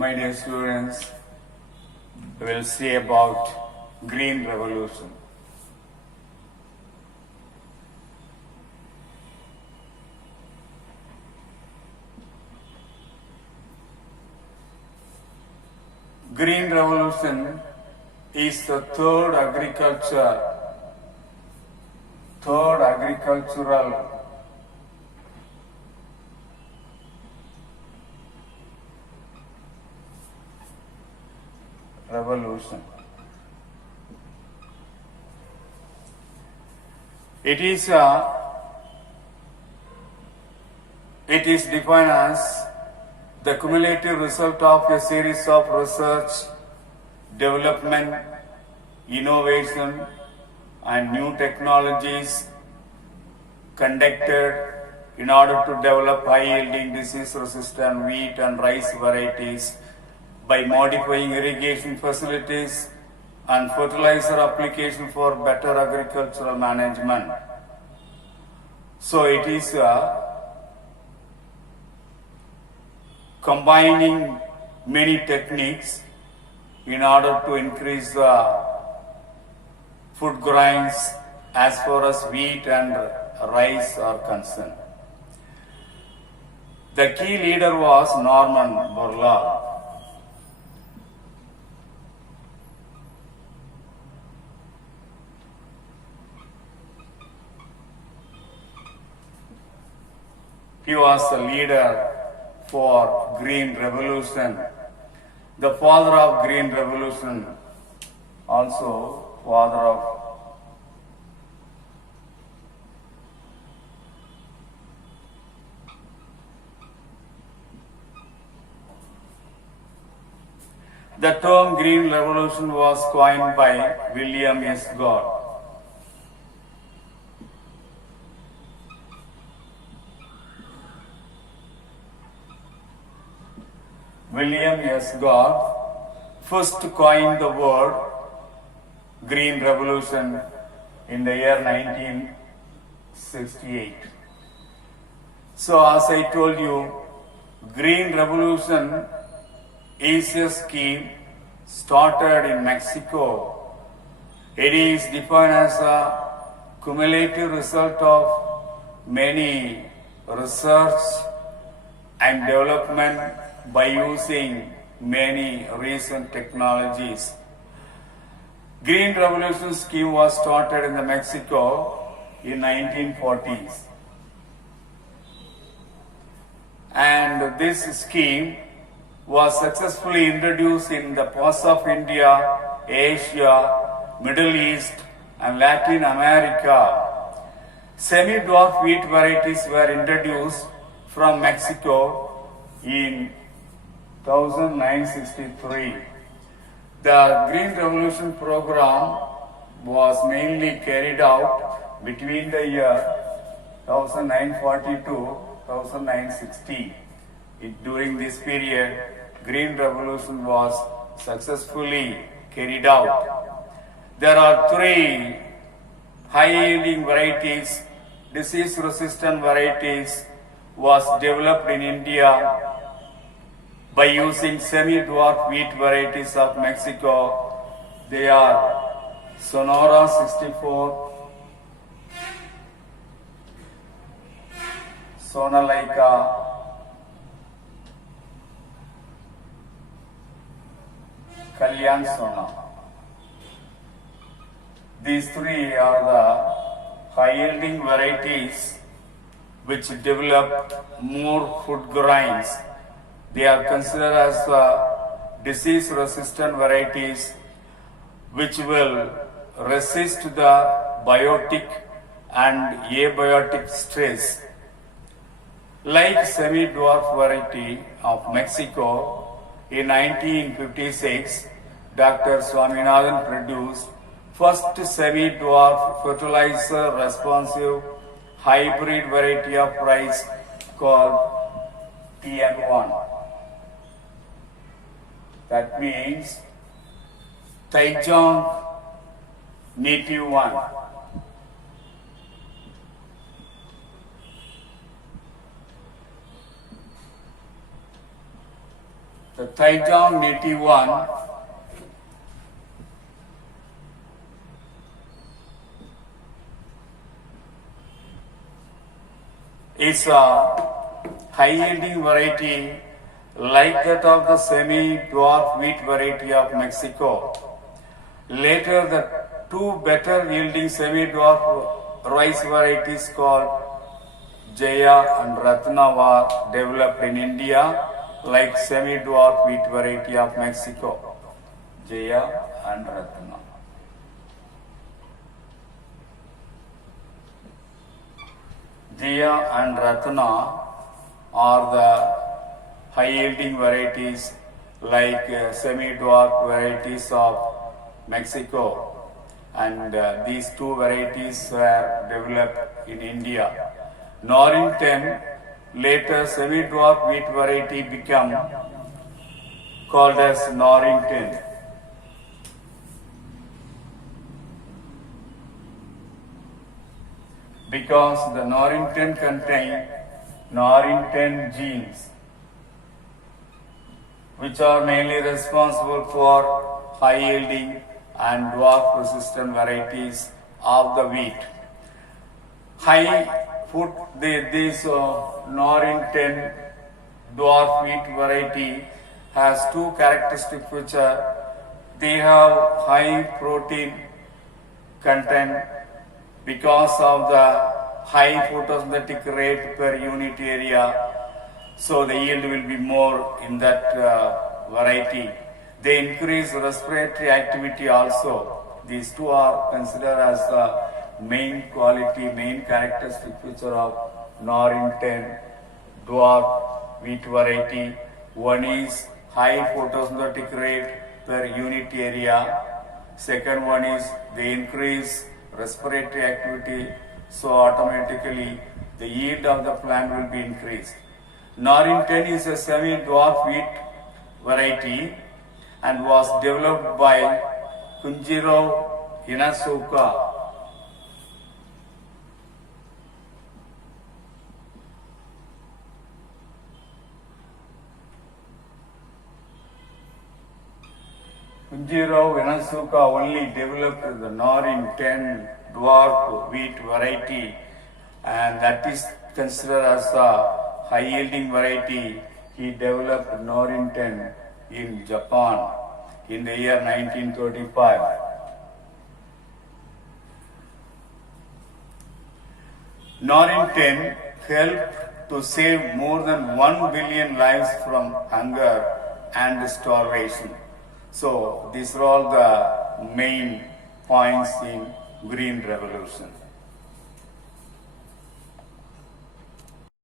My dear students, we will see about Green Revolution. Green Revolution is the third agricultural revolution. It is defined as the cumulative result of a series of research, development, innovation, and new technologies conducted in order to develop high-yielding disease-resistant wheat and rice varieties by modifying irrigation facilities and fertilizer application for better agricultural management. So it is combining many techniques in order to increase the food grains as far as wheat and rice are concerned. The key leader was Norman Borlaug. He was the leader for Green Revolution, the father of Green Revolution, also father of the term Green Revolution was coined by William S. Gott. William S. Gott first coined the word Green Revolution in the year 1968. So as I told you, Green Revolution is a scheme started in Mexico. It is defined as a cumulative result of many research and development by using many recent technologies. Green Revolution scheme was started in Mexico in 1940s. And this scheme was successfully introduced in the parts of India, Asia, Middle East, and Latin America. Semi-dwarf wheat varieties were introduced from Mexico in 1963. The Green Revolution program was mainly carried out between the year 1940 to 1960. During this period, Green Revolution was successfully carried out. There are 3 high-yielding varieties, disease-resistant varieties was developed in India by using semi-dwarf wheat varieties of Mexico. They are Sonora 64, Sonalaika, Kalyan Sona. These 3 are the high-yielding varieties which develop more food grains. They are considered as disease-resistant varieties which will resist the biotic and abiotic stress. Like semi-dwarf variety of Mexico, in 1956, Dr. Swaminathan produced first semi-dwarf fertilizer responsive hybrid variety of rice called TN1. That means Taichung Native 1. The Taiwan native one is a high-yielding variety like that of the semi-dwarf wheat variety of Mexico. Later, the two better-yielding semi-dwarf rice varieties called Jaya and Ratna were developed in India like semi-dwarf wheat variety of Mexico. Jaya and Ratna. Jaya and Ratna are the high-yielding varieties like semi-dwarf varieties of Mexico, and these two varieties were developed in India. Norrington, later semi-dwarf wheat variety, became called as Norrington. Because the Norrington contain Norrington genes, which are mainly responsible for high-yielding and dwarf-resistant varieties of the wheat. This Norrington dwarf wheat variety has two characteristic features. They have high protein content because of the high photosynthetic rate per unit area, so the yield will be more in that variety. They increase respiratory activity also. These two are considered as the main characteristic feature of Norrington dwarf wheat variety. One is high photosynthetic rate per unit area. Second one is they increase respiratory activity, so automatically the yield of the plant will be increased. Norrington is a semi-dwarf wheat variety and was developed by Kunjiro Inasuka. Kunjiro Inasuka only developed the Norrington dwarf wheat variety, and that is considered as a high-yielding variety. He developed Norrington in Japan in the year 1935. Norrington helped to save more than 1 billion lives from hunger and starvation. So these are all the main points in Green Revolution.